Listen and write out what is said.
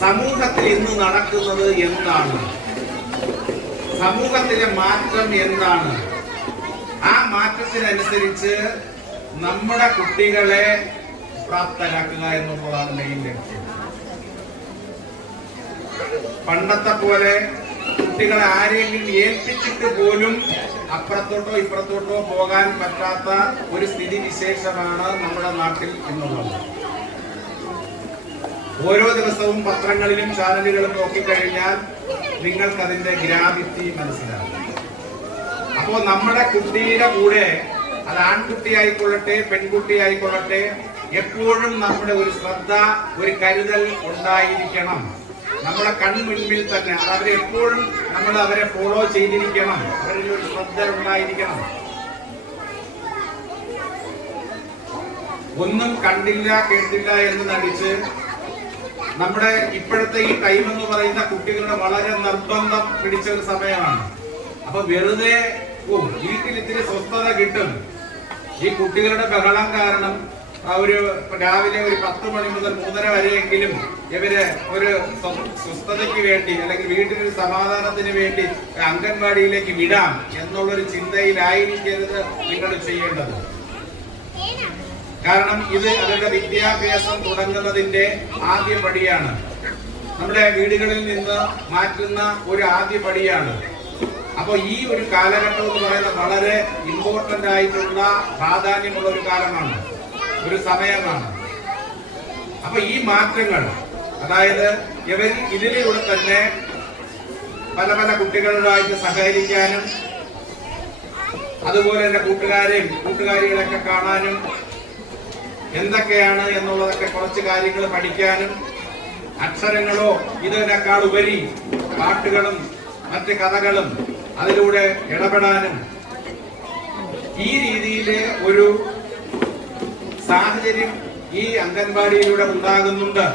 സമൂഹത്തിൽ ഇന്ന് നടക്കുന്നത് എന്താണ്, സമൂഹത്തിലെ മാറ്റം എന്താണ്, ആ മാറ്റത്തിനനുസരിച്ച് നമ്മുടെ കുട്ടികളെ പ്രാപ്തരാക്കുക എന്നുള്ളതാണ് മെയിൻ ലക്ഷ്യം. പണ്ടത്തെ പോലെ കുട്ടികളെ ആരെങ്കിലും ഏൽപ്പിച്ചിട്ട് പോലും അപ്പുറത്തോട്ടോ ഇപ്പുറത്തോട്ടോ പോകാൻ പറ്റാത്ത ഒരു സ്ഥിതി വിശേഷമാണ് നമ്മുടെ നാട്ടിൽ എന്നുള്ളത്. ഓരോ ദിവസവും പത്രങ്ങളിലും ചാനലുകളും നോക്കിക്കഴിഞ്ഞാൽ നിങ്ങൾക്കതിന്റെ ഗ്രാവിറ്റി മനസ്സിലാവും. അപ്പോ നമ്മുടെ കുട്ടിയുടെ കൂടെ, അത് ആൺകുട്ടി ആയിക്കൊള്ളട്ടെ പെൺകുട്ടി ആയിക്കൊള്ളട്ടെ, എപ്പോഴും നമ്മുടെ ഒരു ശ്രദ്ധ, ഒരു കരുതൽ ഉണ്ടായിരിക്കണം. നമ്മുടെ കൺമുൻപിൽ തന്നെ അവരെ എപ്പോഴും നമ്മൾ അവരെ ഫോളോ ചെയ്തിരിക്കണം, അവരിൽ ഒരു ശ്രദ്ധ ഉണ്ടായിരിക്കണം. ഒന്നും കണ്ടില്ല കേട്ടില്ല എന്ന് നടിച്ച് നമ്മുടെ ഇപ്പോഴത്തെ ഈ ടൈം എന്ന് പറയുന്ന കുട്ടികളുടെ വളരെ നിർബന്ധം പിടിച്ച ഒരു സമയമാണ്. അപ്പൊ വെറുതെ വീട്ടിൽ ഇത്തിരി സ്വസ്ഥത കിട്ടും. ഈ കുട്ടികളുടെ ബഹളം കാരണം ഒരു രാവിലെ ഒരു 10 മണി മുതൽ 3:30 വരെയെങ്കിലും ഇവര് ഒരു സ്വസ്ഥതയ്ക്ക് വേണ്ടി അല്ലെങ്കിൽ വീട്ടിലൊരു സമാധാനത്തിന് വേണ്ടി അംഗൻവാടിയിലേക്ക് വിടാം എന്നുള്ളൊരു ചിന്തയിലായിരിക്കരുത് നിങ്ങൾ ചെയ്യേണ്ടത്. കാരണം ഇത് അവരുടെ വിദ്യാഭ്യാസം തുടങ്ങുന്നതിന്റെ ആദ്യ പടിയാണ്. നമ്മുടെ വീടുകളിൽ നിന്ന് മാറ്റുന്ന ഒരു ആദ്യ പടിയാണ്. അപ്പൊ ഈ ഒരു കാലഘട്ടം എന്ന് പറയുന്നത് വളരെ ഇമ്പോർട്ടന്റ് ആയിട്ടുള്ള പ്രാധാന്യമുള്ള ഒരു കാലമാണ്, ഒരു സമയമാണ്. അപ്പൊ ഈ മാറ്റങ്ങൾ, അതായത് ഇതിലൂടെ തന്നെ പല പല കുട്ടികളുമായിട്ട് സഹകരിക്കാനും അതുപോലെ തന്നെ കൂട്ടുകാരികളൊക്കെ കാണാനും എന്തൊക്കെയാണ് എന്നുള്ളതൊക്കെ കുറച്ച് കാര്യങ്ങൾ പഠിക്കാനും, അക്ഷരങ്ങളോ ഇതിനേക്കാൾ ഉപരി പാട്ടുകളും മറ്റ് കഥകളും അതിലൂടെ ഇടപെടാനും ഈ രീതിയിലെ ഒരു സാഹചര്യം ഈ അംഗൻവാടിയിലൂടെ ഉണ്ടാകുന്നുണ്ട്.